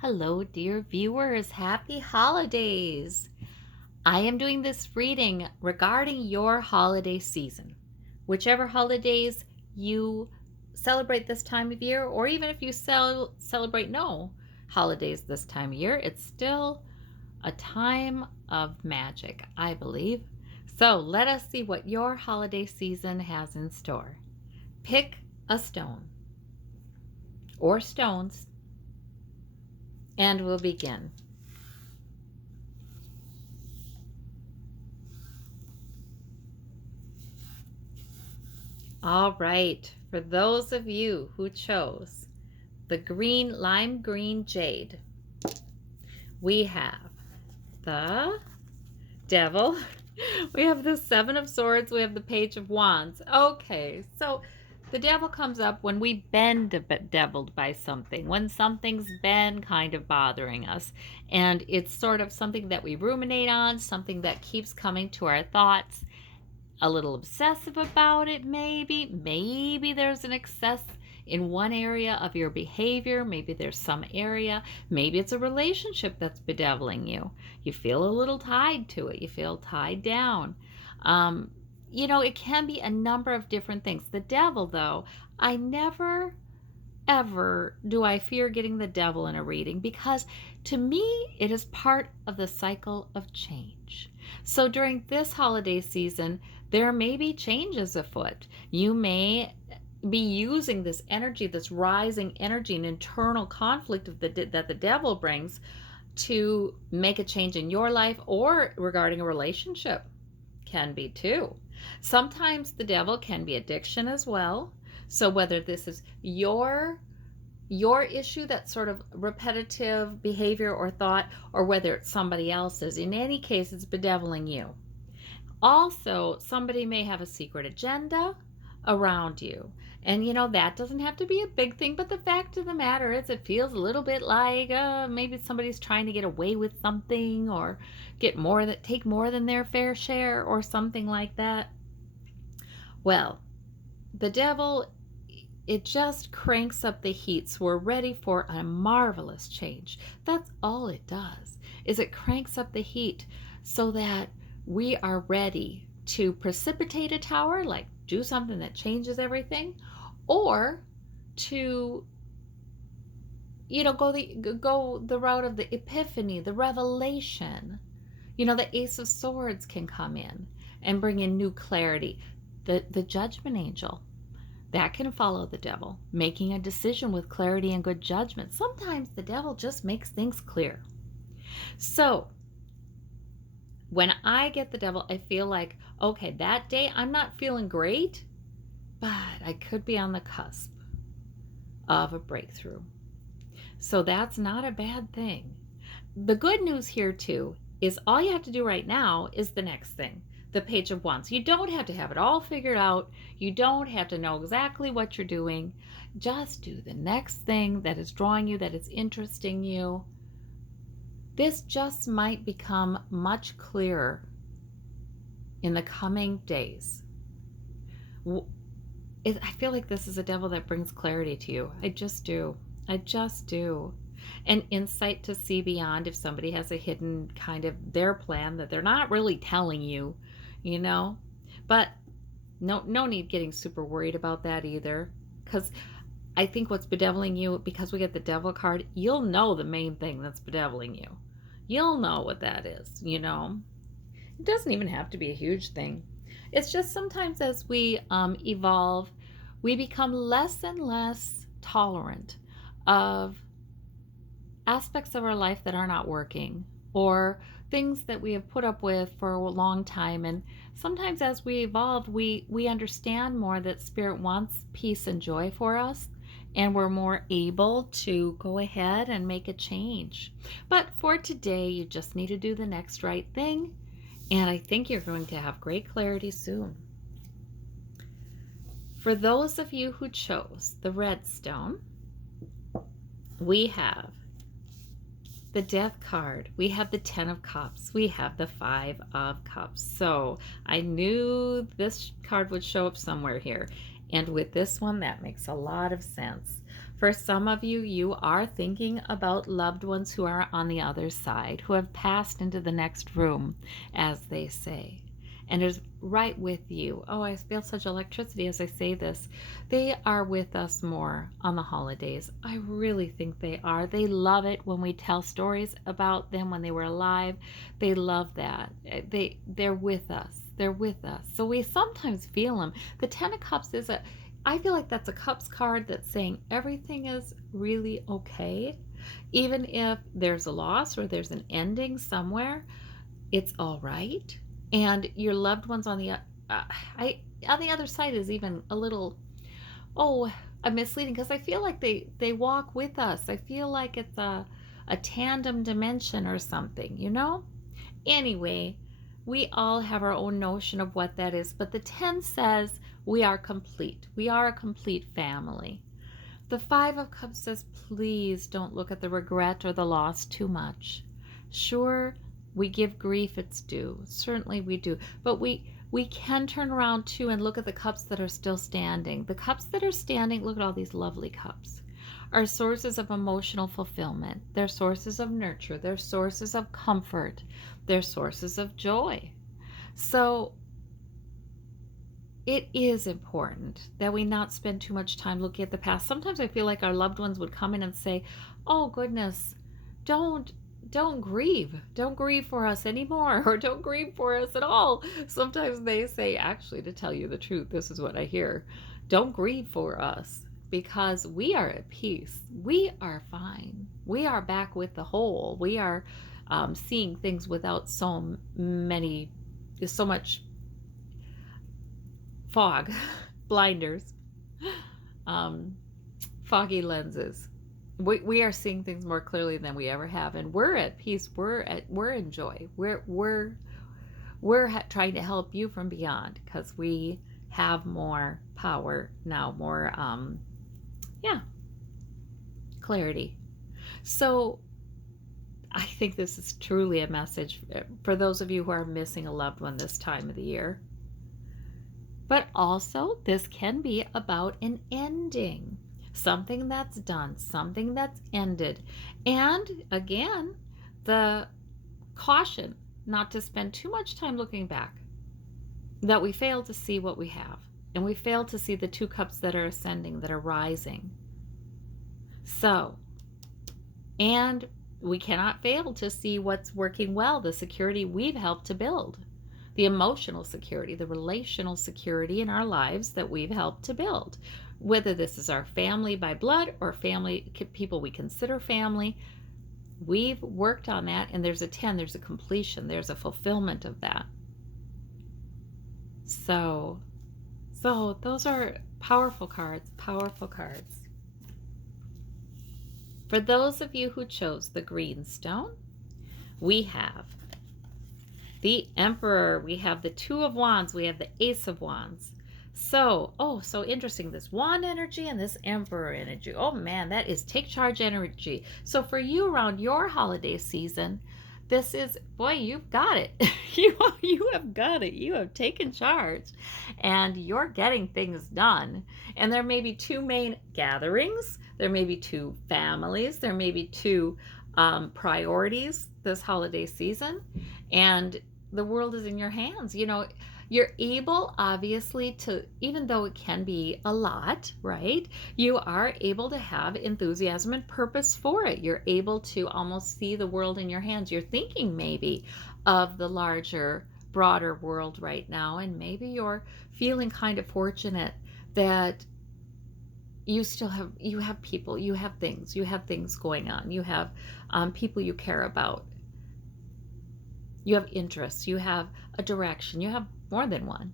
Hello, dear viewers. Happy holidays. I am doing this reading regarding your holiday season. Whichever holidays you celebrate this time of year, or even if you celebrate no holidays this time of year, it's still a time of magic, I believe. So let us see what your holiday season has in store. Pick a stone or stones, and we'll begin. All right, for those of you who chose the lime green jade, we have the devil, we have the Seven of Swords, we have the Page of Wands. Okay, so the devil comes up when we've been bedeviled by something, when something's been kind of bothering us, and it's sort of something that we ruminate on, something that keeps coming to our thoughts, a little obsessive about it, maybe there's an excess in one area of your behavior, maybe there's some area, maybe it's a relationship that's bedeviling you. You feel a little tied to it, you feel tied down. It can be a number of different things. The devil, though, I never ever do I fear getting the devil in a reading, because to me it is part of the cycle of change. So during this holiday season, there may be changes afoot. You may be using this energy, this rising energy and internal conflict that the devil brings, to make a change in your life or regarding a relationship. Can be too. Sometimes the devil can be addiction as well. So whether this is your issue, that sort of repetitive behavior or thought, or whether it's somebody else's, in any case, it's bedeviling you. Also, somebody may have a secret agenda around you. And that doesn't have to be a big thing, but the fact of the matter is it feels a little bit like maybe somebody's trying to get away with something, or take more than their fair share, or something like that. Well, the devil, it just cranks up the heat, so we're ready for a marvelous change. That's all it does, is it cranks up the heat so that we are ready to precipitate a tower, like do something that changes everything, or to go the route of the epiphany, the revelation. The Ace of Swords can come in and bring in new clarity. The judgment angel, that can follow the devil, making a decision with clarity and good judgment. Sometimes the devil just makes things clear. So when I get the devil, I feel like, okay, that day I'm not feeling great, but I could be on the cusp of a breakthrough. So that's not a bad thing. The good news here too is all you have to do right now is the next thing, the Page of Wands. You don't have to have it all figured out. You don't have to know exactly what you're doing. Just do the next thing that is drawing you, that is interesting you. This just might become much clearer in the coming days. I feel like this is a devil that brings clarity to you. I just do. And insight to see beyond, if somebody has a hidden kind of their plan that they're not really telling you, But no need getting super worried about that either, because I think what's bedeviling you, because we get the devil card, you'll know the main thing that's bedeviling you. You'll know what that is, It doesn't even have to be a huge thing. It's just sometimes as we evolve, we become less and less tolerant of aspects of our life that are not working, or things that we have put up with for a long time. And sometimes as we evolve, we understand more that Spirit wants peace and joy for us, and we're more able to go ahead and make a change. But for today, you just need to do the next right thing, and I think you're going to have great clarity soon. For those of you who chose the red stone, we have the Death card, we have the Ten of Cups, we have the Five of Cups. So I knew this card would show up somewhere here. And with this one, that makes a lot of sense. For some of you, you are thinking about loved ones who are on the other side, who have passed into the next room, as they say, and is right with you. Oh, I feel such electricity as I say this. They are with us more on the holidays. I really think they are. They love it when we tell stories about them when they were alive. They love that. They're with us. They're with us. So we sometimes feel them. The Ten of Cups is I feel like that's a Cups card that's saying everything is really okay. Even if there's a loss or there's an ending somewhere, it's all right. And your loved ones on the on the other side is even a little, oh, misleading, because I feel like they walk with us. I feel like it's a tandem dimension or something, you know? Anyway, we all have our own notion of what that is, but the 10 says we are complete. We are a complete family. The 5 of Cups says, please don't look at the regret or the loss too much. Sure, we give grief its due. Certainly we do. But we can turn around too and look at the cups that are still standing. The cups that are standing, look at all these lovely cups, are sources of emotional fulfillment. They're sources of nurture. They're sources of comfort. They're sources of joy. So it is important that we not spend too much time looking at the past. Sometimes I feel like our loved ones would come in and say, oh goodness, don't grieve. Don't grieve for us anymore, or don't grieve for us at all. Sometimes they say, actually, to tell you the truth, this is what I hear. Don't grieve for us, because we are at peace. We are fine. We are back with the whole. We are seeing things without so much fog, blinders, foggy lenses. We are seeing things more clearly than we ever have, and we're at peace. We're in joy. We're trying to help you from beyond, because we have more power now, more clarity. So I think this is truly a message for those of you who are missing a loved one this time of the year. But also, this can be about an ending. Something that's done, something that's ended. And again, the caution not to spend too much time looking back, that we fail to see what we have, and we fail to see the 2 cups that are ascending, that are rising. So, and we cannot fail to see what's working well, the security we've helped to build, the emotional security, the relational security in our lives that we've helped to build. Whether this is our family by blood or family, people we consider family, we've worked on that, and there's a 10, there's a completion, there's a fulfillment of that. So those are powerful cards, powerful cards. For those of you who chose the green stone, we have the Emperor, we have the 2 of Wands, we have the Ace of Wands. So, so interesting, this Wand energy and this Emperor energy. Oh man, that is take charge energy. So for you around your holiday season, this is, boy, you've got it. You have got it. You have taken charge, and you're getting things done. And there may be 2 main gatherings. There may be 2 families. There may be 2 priorities this holiday season, and the world is in your hands. You know, you're able, obviously, to, even though it can be a lot, right? You are able to have enthusiasm and purpose for it. You're able to almost see the world in your hands. You're thinking maybe of the larger, broader world right now, and maybe you're feeling kind of fortunate that you still have, you have people, you have things going on. You have people you care about. You have interests, you have a direction, you have more than one.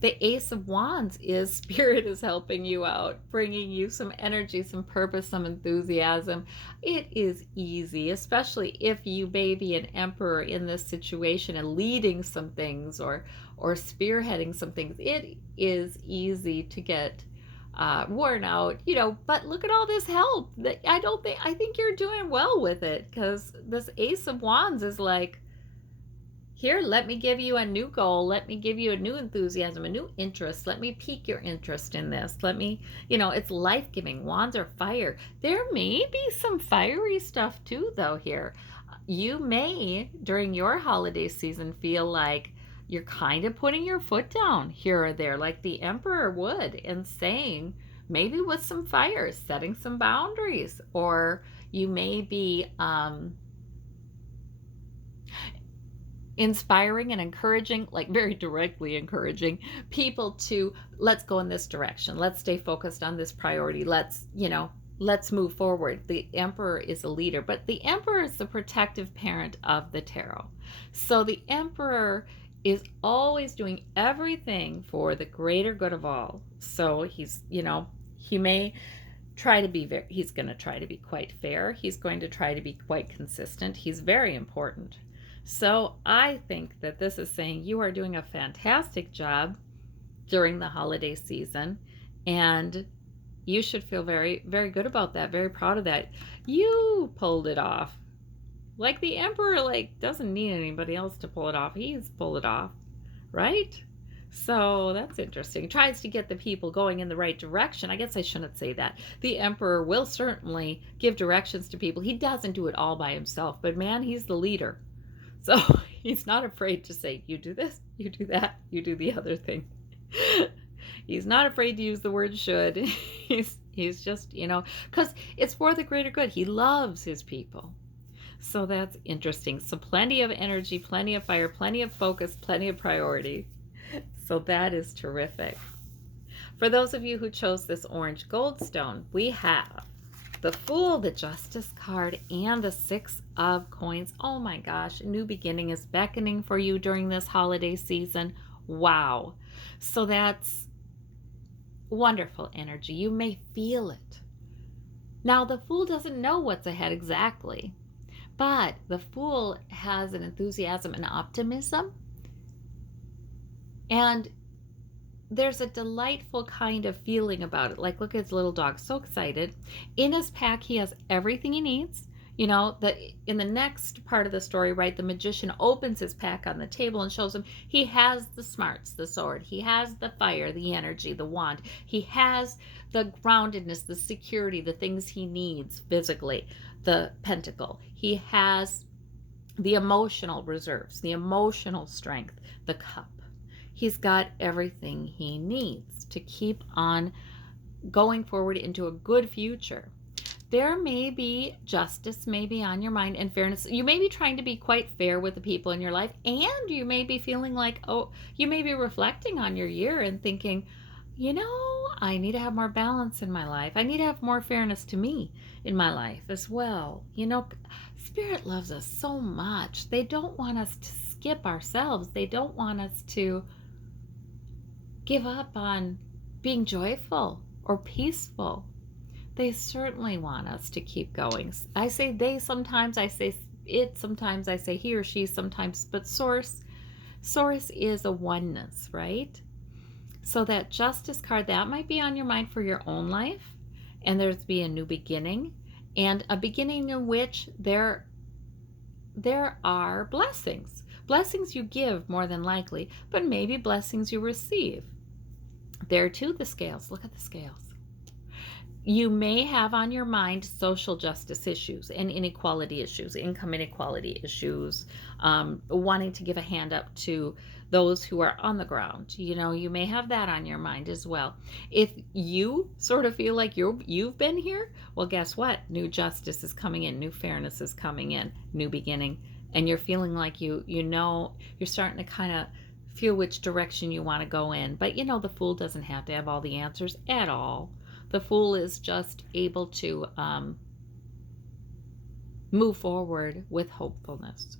The Ace of Wands is Spirit is helping you out, bringing you some energy, some purpose, some enthusiasm. It is easy, especially if you may be an Emperor in this situation and leading some things or spearheading some things. It is easy to get worn out, you know, but look at all this help. I think you're doing well with it, because this Ace of Wands is like, Here, let me give you a new goal. Let me give you a new enthusiasm, a new interest. Let me pique your interest in this. Let me, it's life giving. Wands are fire. There may be some fiery stuff too, though, here. You may, during your holiday season, feel like you're kind of putting your foot down here or there, like the Emperor would, and saying, maybe with some fire, setting some boundaries, or you may be, inspiring and encouraging, like very directly encouraging people to, let's go in this direction. Let's stay focused on this priority. Let's move forward. The Emperor is a leader, but the Emperor is the protective parent of the tarot. So the Emperor is always doing everything for the greater good of all. So he may try to be he's going to try to be quite fair. He's going to try to be quite consistent. He's very important. So I think that this is saying you are doing a fantastic job during the holiday season, and you should feel very, very good about that, very proud of that. You pulled it off. Like the Emperor, doesn't need anybody else to pull it off. He's pulled it off, right? So that's interesting. Tries to get the people going in the right direction. I guess I shouldn't say that. The Emperor will certainly give directions to people. He doesn't do it all by himself, but man, he's the leader. So he's not afraid to say, you do this, you do that, you do the other thing. He's not afraid to use the word should. He's just, because it's for the greater good. He loves his people. So that's interesting. So plenty of energy, plenty of fire, plenty of focus, plenty of priority. So that is terrific. For those of you who chose this orange goldstone, we have the Fool, the Justice card, and the Six of Coins. Oh my gosh, a new beginning is beckoning for you during this holiday season. Wow. So that's wonderful energy. You may feel it. Now, the Fool doesn't know what's ahead exactly, but the Fool has an enthusiasm and optimism, and there's a delightful kind of feeling about it. Like, look at his little dog, so excited. In his pack, he has everything he needs. That in the next part of the story, right, the magician opens his pack on the table and shows him he has the smarts, the sword. He has the fire, the energy, the wand. He has the groundedness, the security, the things he needs physically, the pentacle. He has the emotional reserves, the emotional strength, the cup. He's got everything he needs to keep on going forward into a good future. There may be justice maybe on your mind and fairness. You may be trying to be quite fair with the people in your life, and you may be feeling like, you may be reflecting on your year and thinking, I need to have more balance in my life. I need to have more fairness to me in my life as well. Spirit loves us so much. They don't want us to skip ourselves. They don't want us to give up on being joyful or peaceful. They certainly want us to keep going. I say they sometimes, I say it sometimes, I say he or she sometimes, but source is a oneness, right? So that Justice card, that might be on your mind for your own life, and there's be a new beginning, and a beginning in which there are blessings. Blessings you give more than likely, but maybe blessings you receive. There too, the scales. Look at the scales. You may have on your mind social justice issues and inequality issues, income inequality issues, wanting to give a hand up to those who are on the ground. You may have that on your mind as well. If you sort of feel like you've been here, well, guess what? New justice is coming in, new fairness is coming in, new beginning, and you're feeling like you're starting to kind of feel which direction you want to go in. But the Fool doesn't have to have all the answers at all. The Fool is just able to move forward with hopefulness,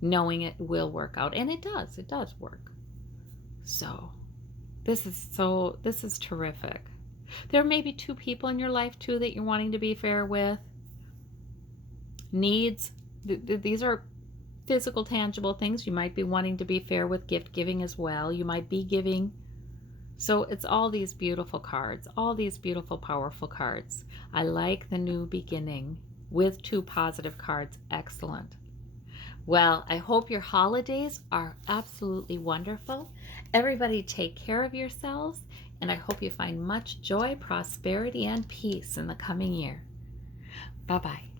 knowing it will work out. And it does work. So this is terrific. There may be two people in your life too that you're wanting to be fair with. Needs, these are physical, tangible things. You might be wanting to be fair with gift giving as well. You might be giving. So it's all these beautiful cards, all these beautiful, powerful cards. I like the new beginning with two positive cards. Excellent. Well, I hope your holidays are absolutely wonderful. Everybody take care of yourselves, and I hope you find much joy, prosperity, and peace in the coming year. Bye-bye.